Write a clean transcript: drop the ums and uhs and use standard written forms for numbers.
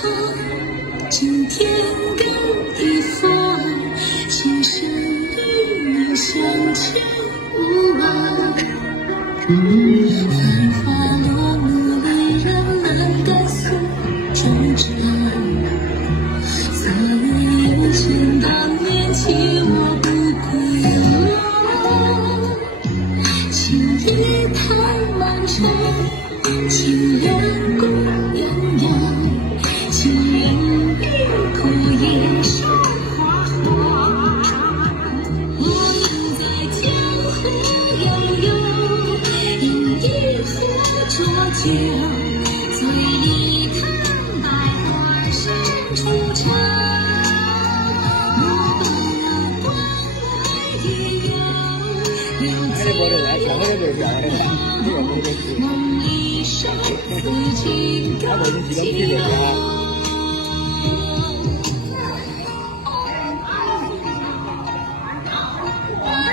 长，今天跟一方，今生与你相牵无望。繁华落幕里，人们感诉衷肠。所以有情当年弃我不归郎，情夜太漫长，情愿孤鸳鸯，情愿一哭夜上花黄。我们在江湖悠悠，饮一壶浊酒，醉里看百花深处长。莫把那关外的忧，留在梦里，梦里生自己感激。